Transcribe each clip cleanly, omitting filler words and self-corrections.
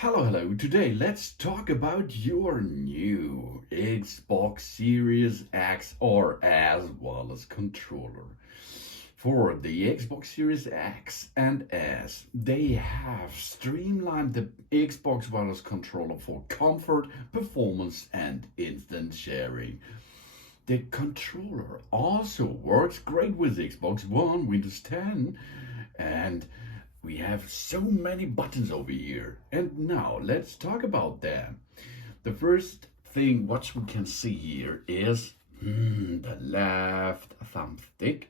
Hello. Today let's talk about your new Xbox Series X or as well as controller. For the Xbox Series X and S, they have streamlined the Xbox wireless controller for comfort, performance, and instant sharing. The controller also works great with Xbox One, Windows 10, and we have so many buttons over here. And now let's talk about them. The first thing what we can see here is the left thumbstick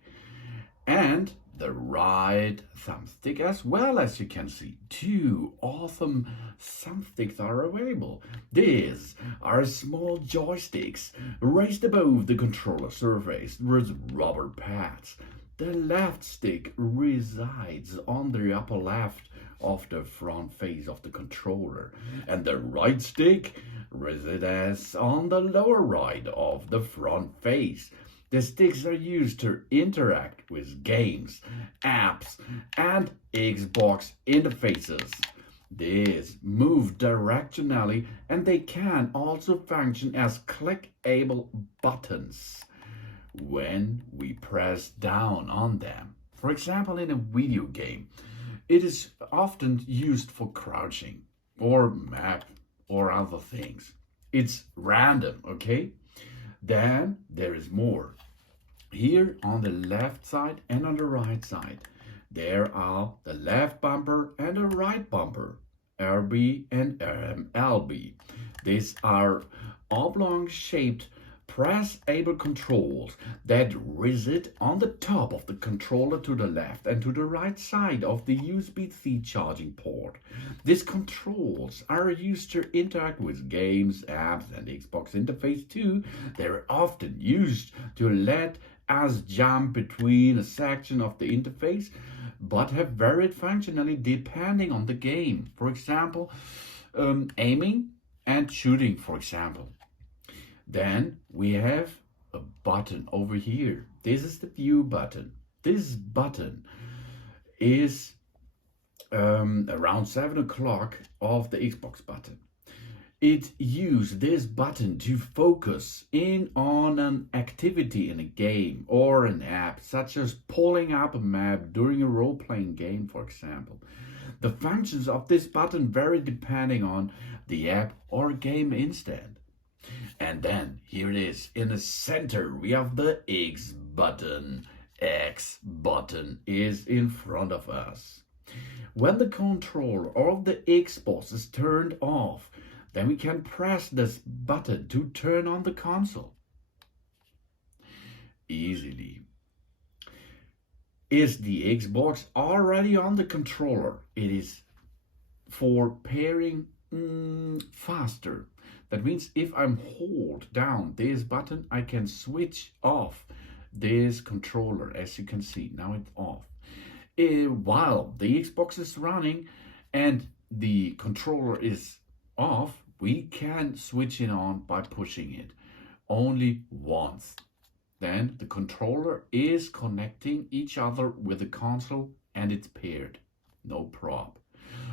and the right thumbstick, as well as you can see two awesome thumbsticks are available. These are small joysticks raised above the controller surface with rubber pads. The left stick resides on the upper left of the front face of the controller, and the right stick resides on the lower right of the front face. The sticks are used to interact with games, apps, and Xbox interfaces. These move directionally and they can also function as clickable buttons when we press down on them. For example, in a video game, it is often used for crouching or map or other things. It's random, okay? Then there is more. Here on the left side and on the right side, there are the left bumper and the right bumper, RB and LB. These are oblong shaped press-able controls that reside on the top of the controller to the left and to the right side of the USB-C charging port. These controls are used to interact with games, apps, and Xbox interface too. They're often used to let us jump between a section of the interface, but have varied functionality depending on the game. For example, aiming and shooting, for example. Then we have a button over here. This is the view button. This button is around 7 o'clock of the Xbox button. It uses this button to focus in on an activity in a game or an app, such as pulling up a map during a role-playing game, for example. The functions of this button vary depending on the app or game instead. And then here it is in the center. We have the X button. X button is in front of us. When the controller of the Xbox is turned off, then we can press this button to turn on the console easily. Is the Xbox already on the controller? It is for pairing faster. That means if I'm hold down this button, I can switch off this controller. As you can see, now it's off. While the Xbox is running and the controller is off, we can switch it on by pushing it only once. Then the controller is connecting each other with the console and it's paired. No problem.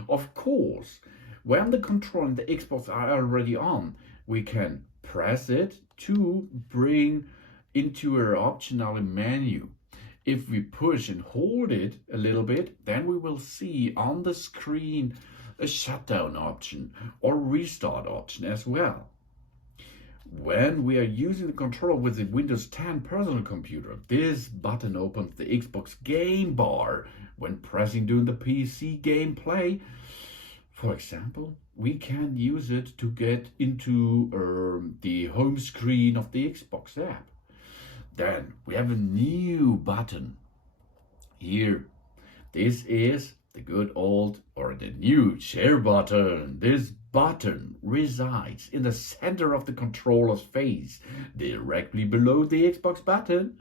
Of course, when the controller and the Xbox are already on, we can press it to bring into our optional menu. If we push and hold it a little bit, then we will see on the screen a shutdown option or restart option as well. When we are using the controller with the Windows 10 personal computer, this button opens the Xbox game bar when pressing during the PC gameplay. For example, we can use it to get into the home screen of the Xbox app. Then we have a new button here. This is the good old or the new share button. This button resides in the center of the controller's face, directly below the Xbox button.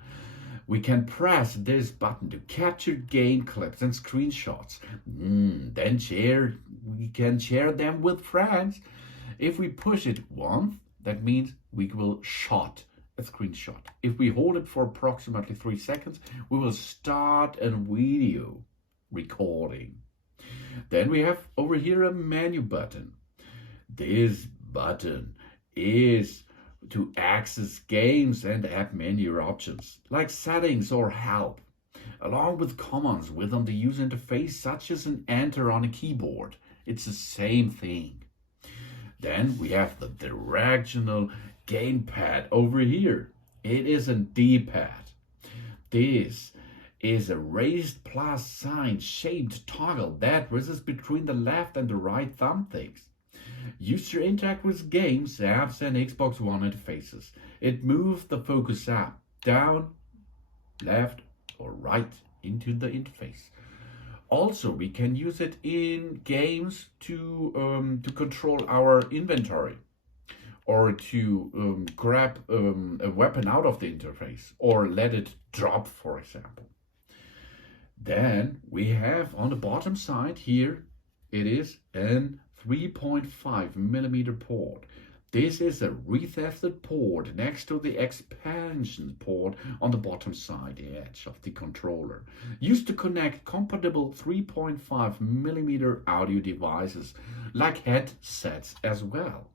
We can press this button to capture game clips and screenshots. Then we can share them with friends. If we push it once, that means we will shot a screenshot. If we hold it for approximately 3 seconds, we will start a video recording. Then we have over here a menu button. This button is to access games and app menu options like settings or help, along with commands within the user interface such as an enter on a keyboard. It's the same thing. Then we have the directional gamepad over here. It is a Dpad. This is a raised plus sign shaped toggle that bridges between the left and the right thumbsticks. Used to interact with games, apps, and Xbox One interfaces. It moves the focus up, down, left, or right into the interface. Also, we can use it in games to control our inventory, or to grab a weapon out of the interface, or let it drop, for example. Then we have on the bottom side here, it is an 3.5 millimeter port. This is a rethested port next to the expansion port on the bottom side edge of the controller, used to connect compatible 3.5 millimeter audio devices like headsets as well.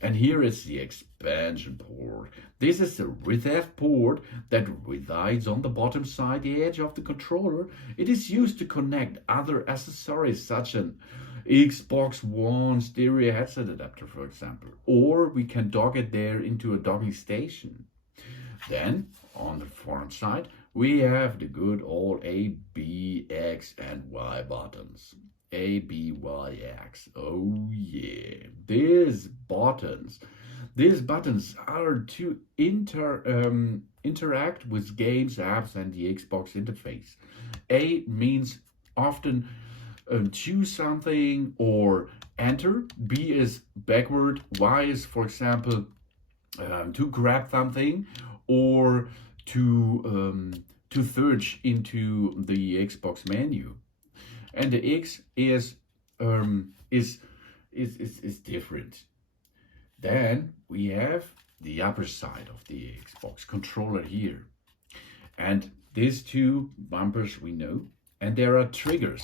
And here is the expansion port. This is the rethested port that resides on the bottom side edge of the controller. It is used to connect other accessories such as Xbox One stereo headset adapter, for example, or we can dock it there into a docking station. Then on the front side we have the good old A, B, X, and Y buttons. A, B, Y, X. Oh yeah, these buttons are to interact with games, apps, and the Xbox interface. A means often choose something or enter. B is backward. Y is, for example, to grab something or to search into the Xbox menu. And the X is different. Then we have the upper side of the Xbox controller here, and these two bumpers we know, and there are triggers.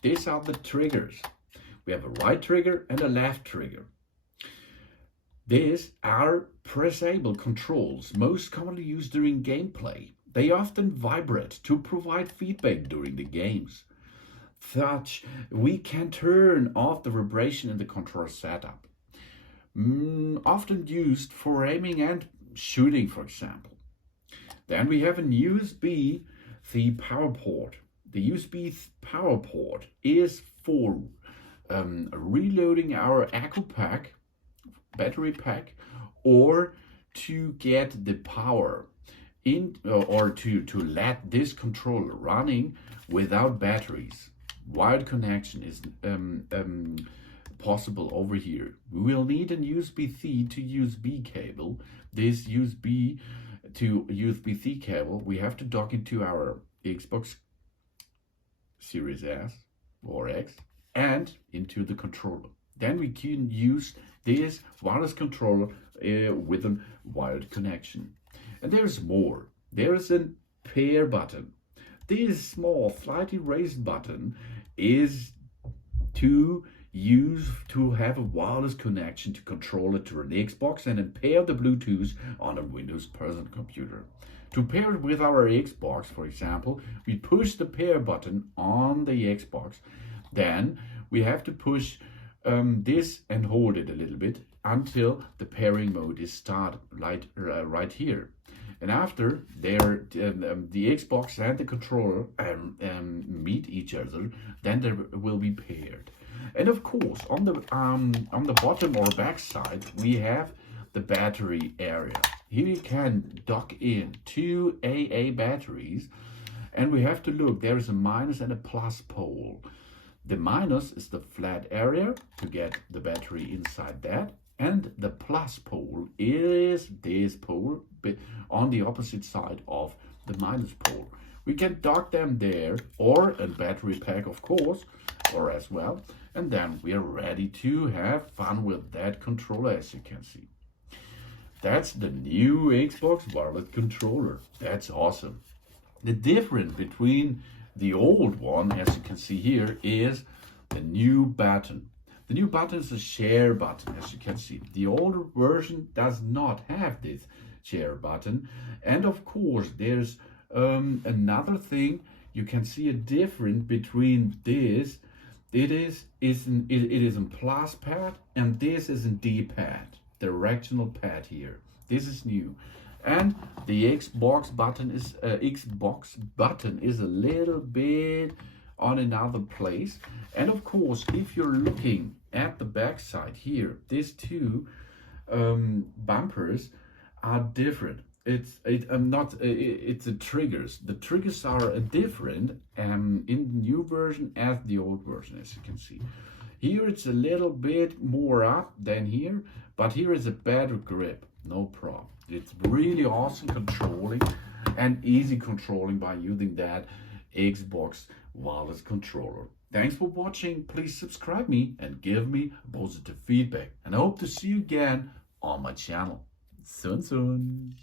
These are the triggers. We have a right trigger and a left trigger. These are pressable controls, most commonly used during gameplay. They often vibrate to provide feedback during the games. Thus, we can turn off the vibration in the controller setup. Often used for aiming and shooting, for example. Then we have a USB-C power port. The USB power port is for reloading our Accu pack, battery pack, or to get the power in, or to let this controller running without batteries. Wired connection is possible over here. We will need an USB-C to USB cable. This USB to USB-C cable we have to dock into our Xbox Series S or X and into the controller. Then we can use this wireless controller with a wired connection. And there's more. There's a pair button. This small, slightly raised button is to use to have a wireless connection to control it to an Xbox and then pair the Bluetooth on a Windows personal computer. To pair it with our Xbox, for example, we push the pair button on the Xbox. Then we have to push this and hold it a little bit until the pairing mode is started right here. And after the Xbox and the controller meet each other, then they will be paired. And of course, on the bottom or back side, we have the battery area. Here you can dock in two AA batteries, and we have to look. There is a minus and a plus pole. The minus is the flat area to get the battery inside that. And the plus pole is this pole on the opposite side of the minus pole. We can dock them there, or a battery pack, of course, or as well. And then we are ready to have fun with that controller, as you can see. That's the new Xbox wireless controller. That's awesome. The difference between The old one, as you can see here, is the new button. The new button is a share button, as you can see. The older version does not have this share button. And of course, there's another thing. You can see a difference between this. It is in plus pad, and this is in Dpad, directional pad here. This is new. And the Xbox button is a little bit on another place. And of course, if you're looking at the back side here, these two bumpers are different. It's the triggers. The triggers are different in the new version as the old version, as you can see. Here it's a little bit more up than here, but here is a better grip, no problem. It's really awesome controlling and easy controlling by using that Xbox wireless controller. Thanks for watching. Please subscribe me and give me positive feedback. And I hope to see you again on my channel soon.